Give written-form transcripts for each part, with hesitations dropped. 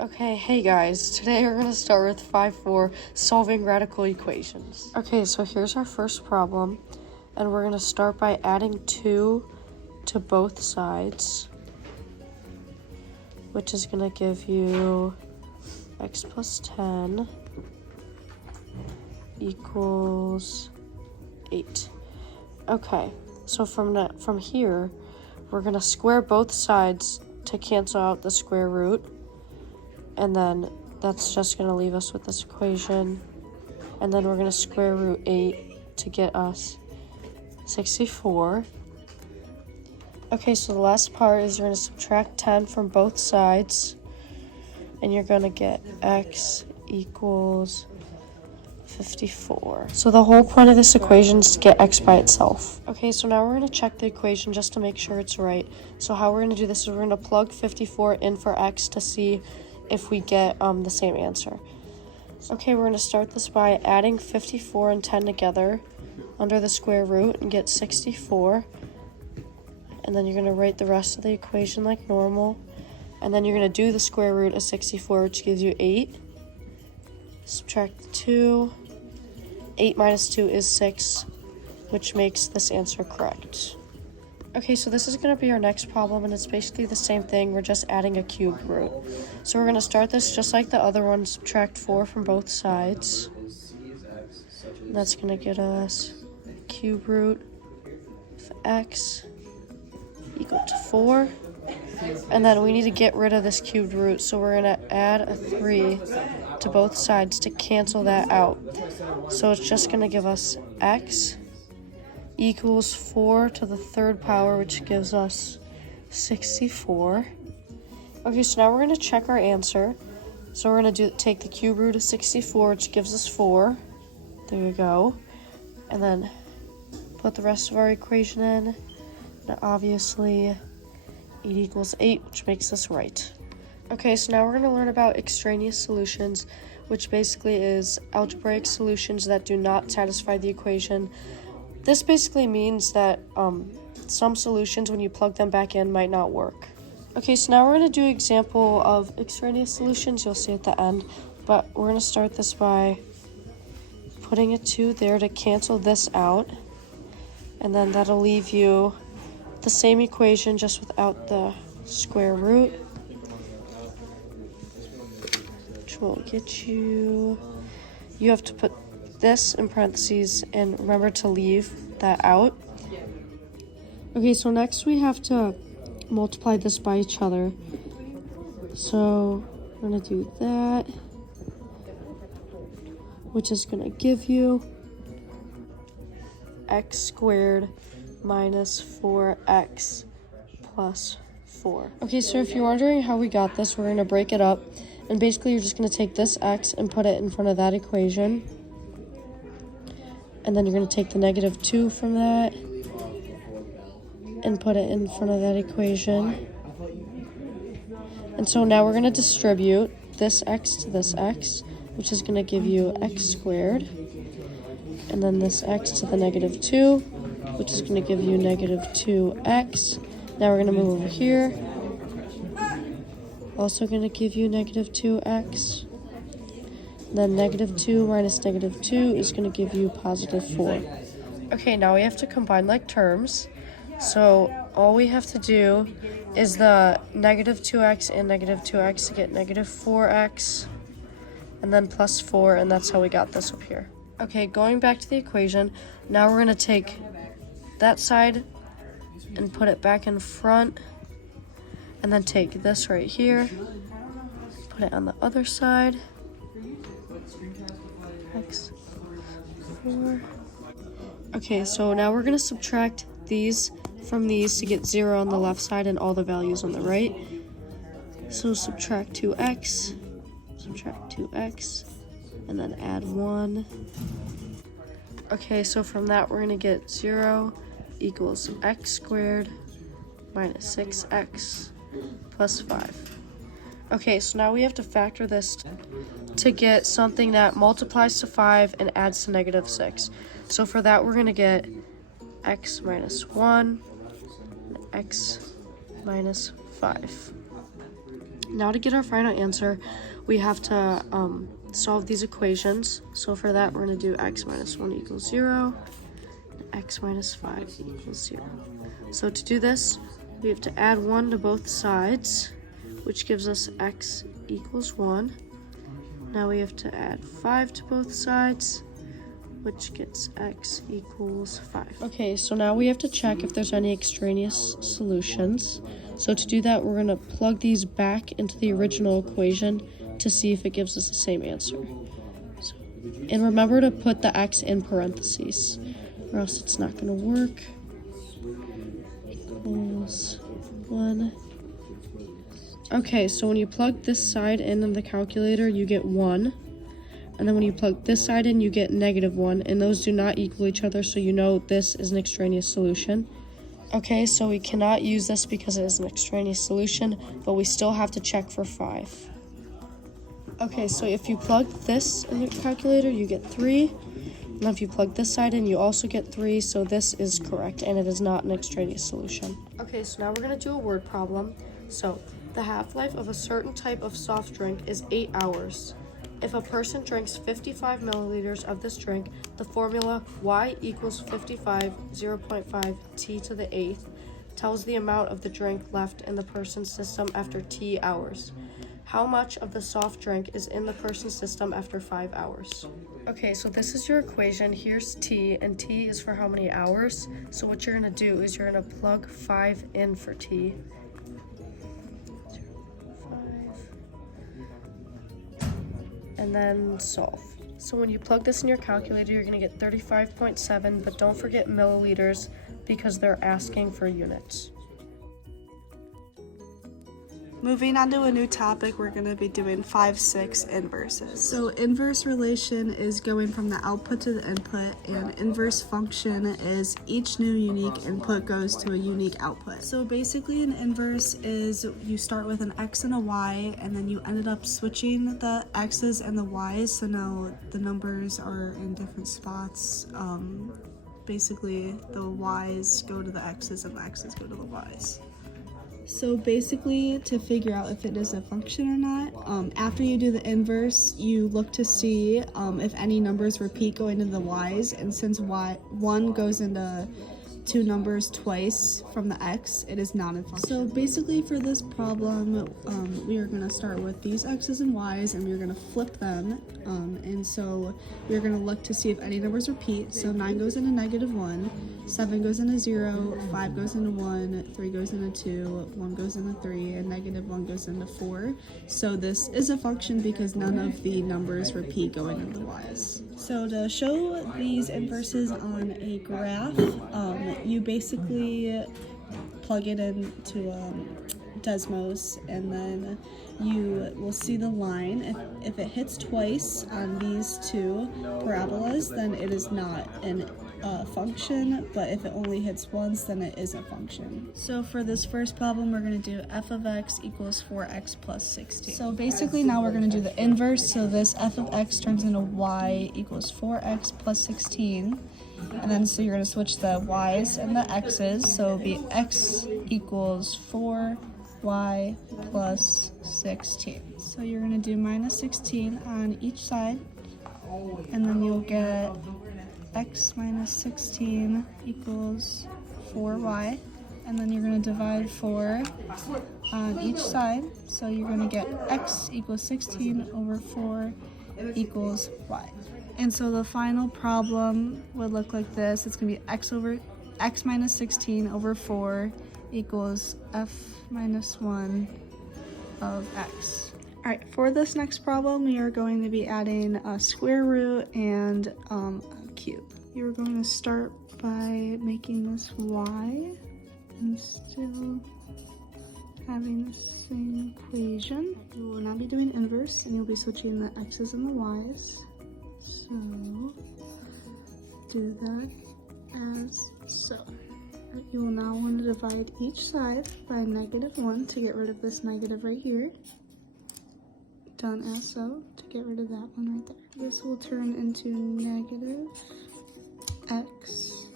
Okay, hey guys, today we're going to start with 5-4, solving radical equations. Okay, so here's our first problem, and we're going to start by adding 2 to both sides, which is going to give you x plus 10 equals 8. Okay, so from here, we're going to square both sides to cancel out the square root. And then that's just going to leave us with this equation. And then we're going to square root 8 to get us 64. Okay, so the last part is you're going to subtract 10 from both sides. And you're going to get x equals 54. So the whole point of this equation is to get x by itself. Okay, so now we're going to check the equation just to make sure it's right. So how we're going to do this is we're going to plug 54 in for x to see if we get the same answer. Okay, we're going to start this by adding 54 and 10 together under the square root and get 64. And then you're going to write the rest of the equation like normal. And then you're going to do the square root of 64, which gives you 8. Subtract 2. 8 minus 2 is 6, which makes this answer correct. Okay, so this is going to be our next problem, and it's basically the same thing. We're just adding a cubed root. So we're going to start this just like the other one, subtract 4 from both sides. And that's going to get us cube root of x equal to 4. And then we need to get rid of this cubed root, so we're going to add a 3 to both sides to cancel that out. So it's just going to give us x equals 4 to the third power, which gives us 64. Okay, so now we're going to check our answer. So we're going to take the cube root of 64, which gives us 4. There you go. And then put the rest of our equation in. And obviously, 8 equals 8, which makes this right. Okay, so now we're going to learn about extraneous solutions, which basically is algebraic solutions that do not satisfy the equation. This basically means that some solutions, when you plug them back in, might not work. Okay, so now we're going to do an example of extraneous solutions. You'll see at the end. But we're going to start this by putting a 2 there to cancel this out. And then that'll leave you the same equation, just without the square root. Which will get you... You have to put this in parentheses and remember to leave that out. Okay, so next we have to multiply this by each other. So we're going to do that, which is going to give you x squared minus 4x plus 4. Okay, so if you're wondering how we got this, we're going to break it up. And basically you're just going to take this x and put it in front of that equation. And then you're going to take the negative 2 from that and put it in front of that equation. And so now we're going to distribute this x to this x, which is going to give you x squared. And then this x to the negative 2, which is going to give you negative 2x. Now we're going to move over here. Also going to give you negative 2x. Then negative 2 minus negative 2 is going to give you positive 4. Okay, now we have to combine like terms. So all we have to do is the negative 2x and negative 2x to get negative 4x. And then plus 4, and that's how we got this up here. Okay, going back to the equation, now we're going to take that side and put it back in front. And then take this right here, put it on the other side. X 4. Okay, so now we're going to subtract these from these to get 0 on the left side and all the values on the right. So subtract 2x, and then add 1. Okay, so from that we're going to get 0 equals x squared minus 6x plus 5. Okay, so now we have to factor this to get something that multiplies to 5 and adds to negative 6. So for that, we're going to get x minus 1, x minus 5. Now to get our final answer, we have to solve these equations. So for that, we're going to do x minus 1 equals 0, and x minus 5 equals 0. So to do this, we have to add 1 to both sides, which gives us x equals 1. Now we have to add 5 to both sides, which gets x equals 5. Okay, so now we have to check if there's any extraneous solutions. So to do that, we're going to plug these back into the original equation to see if it gives us the same answer. So, and remember to put the x in parentheses, or else it's not going to work. Equals 1. Okay, so when you plug this side in the calculator, you get 1. And then when you plug this side in, you get -1, and those do not equal each other, so you know this is an extraneous solution. Okay, so we cannot use this because it is an extraneous solution, but we still have to check for 5. Okay, so if you plug this in the calculator, you get 3. And if you plug this side in, you also get 3, so this is correct, and it is not an extraneous solution. Okay, so now we're going to do a word problem. So, the half-life of a certain type of soft drink is 8 hours. If a person drinks 55 milliliters of this drink, the formula y equals 55 0.5 t to the 8th tells the amount of the drink left in the person's system after t hours. How much of the soft drink is in the person's system after 5 hours? Okay, so this is your equation. Here's t, and t is for how many hours. So what you're going to do is you're going to plug 5 in for t. And then solve. So when you plug this in your calculator, you're going to get 35.7, but don't forget milliliters because they're asking for units. Moving on to a new topic, we're going to be doing 5-6 inverses. So inverse relation is going from the output to the input, and inverse function is each new unique input goes to a unique output. So basically an inverse is you start with an x and a y, and then you ended up switching the x's and the y's, so now the numbers are in different spots. Basically the y's go to the x's and the x's go to the y's. So basically, to figure out if it is a function or not, after you do the inverse, you look to see if any numbers repeat going into the y's, and since one goes into two numbers twice from the x, it is not a function. So basically for this problem, we are going to start with these x's and y's, and we're going to flip them, and so we're going to look to see if any numbers repeat. So 9 goes into -1, 7 goes into 0, 5 goes into 1, 3 goes into 2, 1 goes into 3, and -1 goes into 4. So this is a function because none of the numbers repeat going into the y's. So to show these inverses on a graph, you basically plug it into Desmos, and then you will see the line. If it hits twice on these two parabolas, then it is not a function, but if it only hits once, then it is a function. So for this first problem, we're going to do f of x equals 4x plus 16. So basically now we're going to do the inverse, so this f of x turns into y equals 4x plus 16. And then so you're going to switch the y's and the x's, so it'll be x equals 4y plus 16. So you're going to do minus 16 on each side, and then you'll get x minus 16 equals 4y, and then you're going to divide 4 on each side, so you're going to get x equals 16 over 4 equals y. And so the final problem would look like this. It's going to be x minus 16 over 4 equals f minus 1 of x. Alright, for this next problem, we are going to be adding a square root and a cube. You're going to start by making this y and still having the same equation. You will now be doing inverse, and you'll be switching the x's and the y's. So do that as so. You will now want to divide each side by -1 to get rid of this negative right here. Done as so, to get rid of that one right there. This will turn into negative x,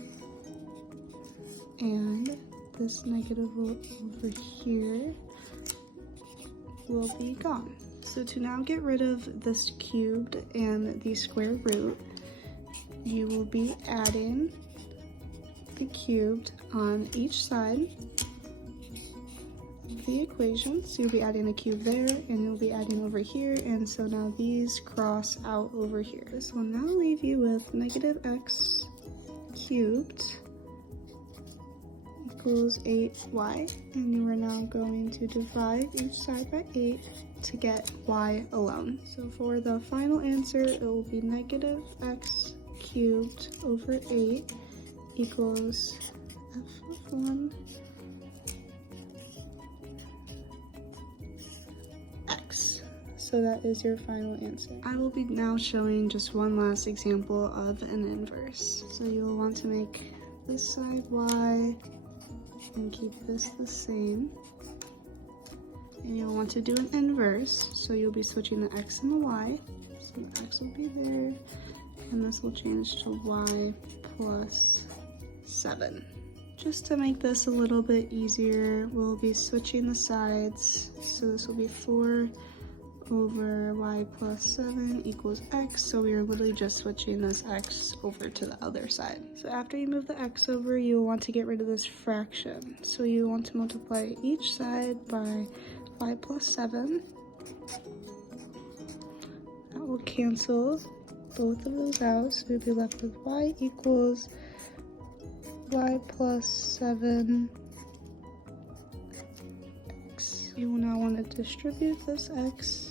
and this negative will over here, will be gone. So to now get rid of this cubed and the square root, you will be adding the cubed on each side of the equation. So you'll be adding a cube there and you'll be adding over here, and so now these cross out over here. This will now leave you with negative x cubed equals 8y, and you are now going to divide each side by 8 to get y alone. So for the final answer, it will be negative x cubed over 8 equals f of 1 x. So that is your final answer. I will be now showing just one last example of an inverse. So you will want to make this side y and keep this the same. And you'll want to do an inverse, so you'll be switching the x and the y. So the x will be there, and this will change to y plus 7. Just to make this a little bit easier, we'll be switching the sides. So this will be 4 over y plus 7 equals x, so we are literally just switching this x over to the other side. So after you move the x over, you will want to get rid of this fraction. So you want to multiply each side by y plus 7. That will cancel both of those out, so you'll be left with y equals y plus 7 x. You will now want to distribute this x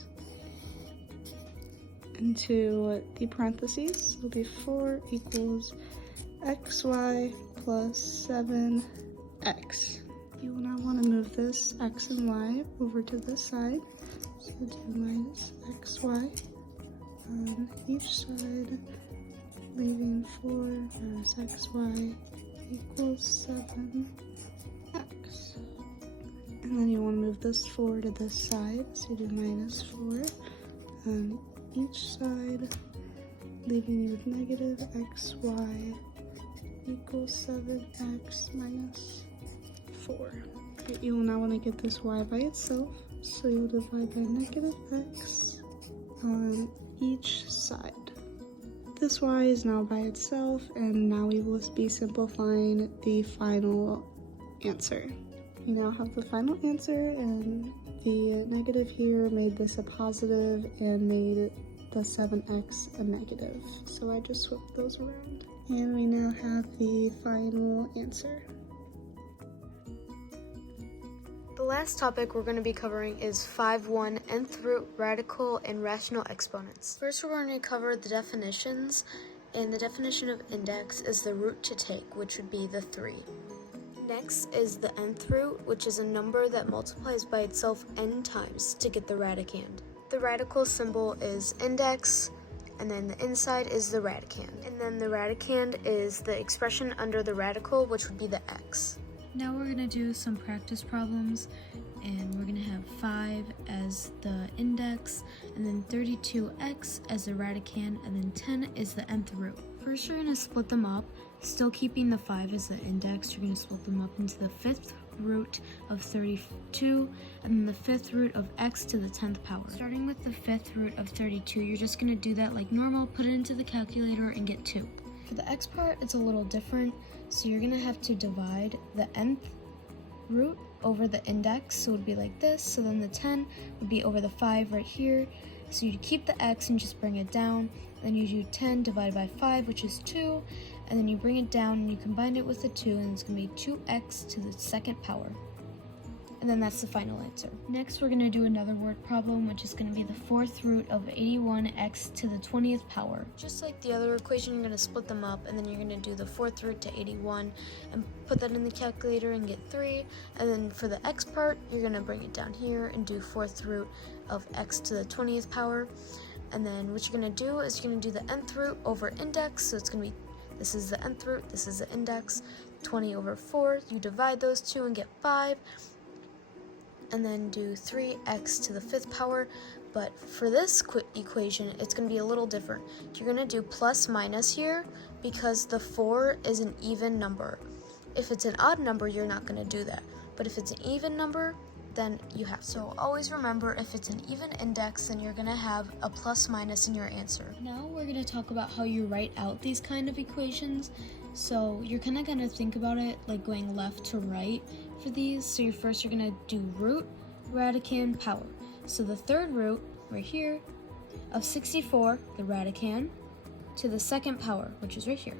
into the parentheses. It'll be 4 equals xy plus 7x. You will now want to move this x and y over to this side. So do minus xy on each side, leaving 4 minus xy equals 7x. And then you want to move this 4 to this side, so you do minus 4 on each side, leaving you with negative xy equals 7x minus 4. Okay, you will now want to get this y by itself, so you'll divide by negative x on each side. This y is now by itself, and now we will be simplifying the final answer. We now have the final answer, and the negative here made this a positive and made the 7x a negative. So I just swapped those around. And we now have the final answer. The last topic we're going to be covering is 5(1) nth root, radical, and rational exponents. First, we're going to cover the definitions, and the definition of index is the root to take, which would be the 3. Next is the nth root, which is a number that multiplies by itself n times to get the radicand. The radical symbol is index, and then the inside is the radicand. And then the radicand is the expression under the radical, which would be the x. Now we're going to do some practice problems, and we're going to have 5 as the index, and then 32x as the radicand, and then 10 is the nth root. First, you're going to split them up, still keeping the 5 as the index. You're going to split them up into the 5th root of 32, and then the 5th root of x to the 10th power. Starting with the 5th root of 32, you're just going to do that like normal, put it into the calculator, and get 2. For the x part, it's a little different, so you're going to have to divide the nth root over the index, so it would be like this. So then the 10 would be over the 5 right here, so you keep the x and just bring it down. Then you do 10 divided by 5, which is 2, and then you bring it down and you combine it with the 2, and it's going to be 2x to the 2nd power. And then that's the final answer. Next, we're going to do another word problem, which is going to be the 4th root of 81x to the 20th power. Just like the other equation, you're going to split them up, and then you're going to do the 4th root to 81 and put that in the calculator and get 3. And then for the x part, you're going to bring it down here and do 4th root of x to the 20th power. And then what you're going to do is you're going to do the nth root over index, so it's going to be, this is the nth root, this is the index, 20 over 4. You divide those two and get 5. And then do 3x to the 5th power. But for this equation, it's going to be a little different. You're going to do plus minus here because the 4 is an even number. If it's an odd number, you're not going to do that. But if it's an even number, then you have. So always remember, if it's an even index, then you're gonna have a plus minus in your answer. Now we're going to talk about how you write out these kind of equations. So you're kind of going to think about it like going left to right for these. So you're going to do root, radicand, power. So the third root, right here, of 64, the radicand, to the second power, which is right here.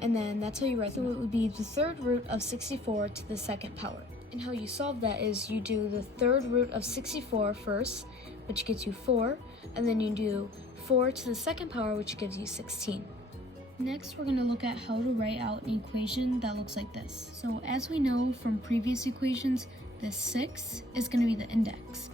And then that's how you write them. So it would be the third root of 64 to the second power. And how you solve that is you do the third root of 64 first, which gives you 4, and then you do 4 to the second power, which gives you 16. Next, we're going to look at how to write out an equation that looks like this. So as we know from previous equations, this 6 is going to be the index,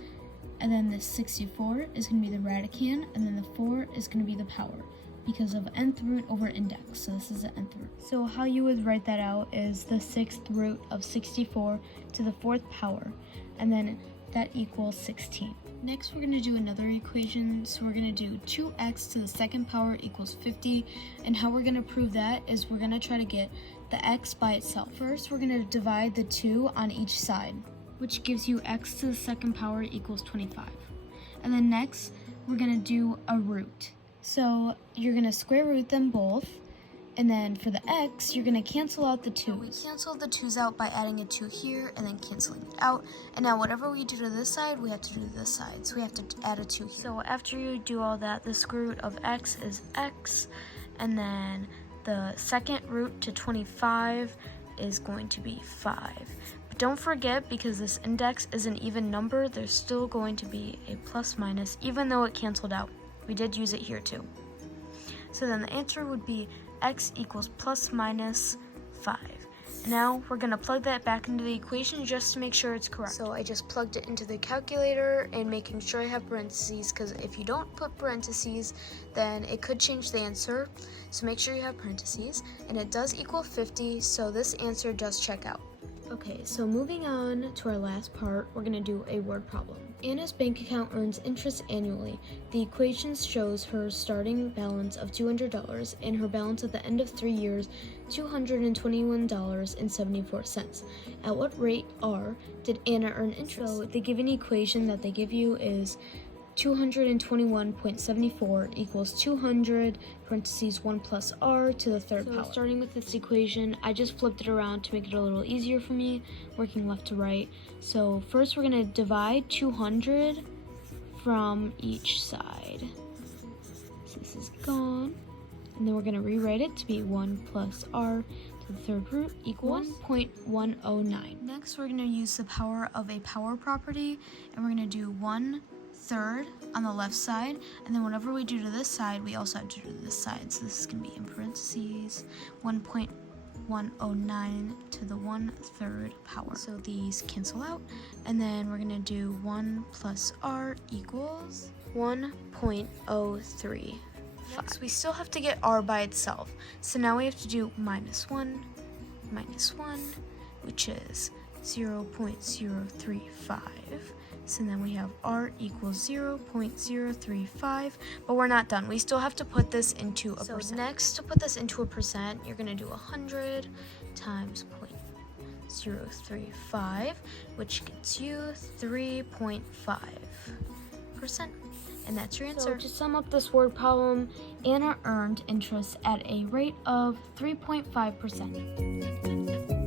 and then this 64 is going to be the radicand, and then the 4 is going to be the power, because of nth root over index, so this is the nth root. So how you would write that out is the 6th root of 64 to the 4th power, and then that equals 16. Next, we're going to do another equation. So we're going to do 2x to the second power equals 50, and how we're going to prove that is we're going to try to get the x by itself. First, we're going to divide the 2 on each side, which gives you x to the second power equals 25. And then next, we're going to do a root. So you're going to square root them both, and then for the x, you're going to cancel out the 2's. We canceled the 2's out by adding a 2 here and then canceling it out. And now whatever we do to this side, we have to do to this side. So we have to add a 2 here. So after you do all that, the square root of x is x, and then the second root to 25 is going to be 5. But don't forget, because this index is an even number, there's still going to be a plus minus, even though it canceled out. We did use it here too. So then the answer would be x equals plus minus 5. Now we're going to plug that back into the equation just to make sure it's correct. So I just plugged it into the calculator and making sure I have parentheses, because if you don't put parentheses, then it could change the answer. So make sure you have parentheses, and it does equal 50, so this answer does check out. Okay, so moving on to our last part, we're going to do a word problem. Anna's bank account earns interest annually. The equation shows her starting balance of $200 and her balance at the end of 3 years, $221.74. At what rate R did Anna earn interest? So the given equation that they give you is 221.74 equals 200 parentheses 1 plus r to the third power. So starting with this equation, I just flipped it around to make it a little easier for me, working left to right. So first we're going to divide 200 from each side. So this is gone. And then we're going to rewrite it to be 1 plus r to the third root equals 1.109. Next, we're going to use the power of a power property, and we're going to do 1/3 on the left side, and then whatever we do to this side, we also have to do to this side. So this is going to be in parentheses 1.109 to the 1/3 power. So these cancel out, and then we're going to do 1 plus r equals 1.03. Next, we still have to get r by itself. So now we have to do minus 1, which is 0.035. So then we have r equals 0.035, but we're not done. We still have to put this into a percent. Next, to put this into a percent, you're going to do 100 times 0.035, which gets you 3.5%. And that's your answer. So to sum up this word problem, Anna earned interest at a rate of 3.5%.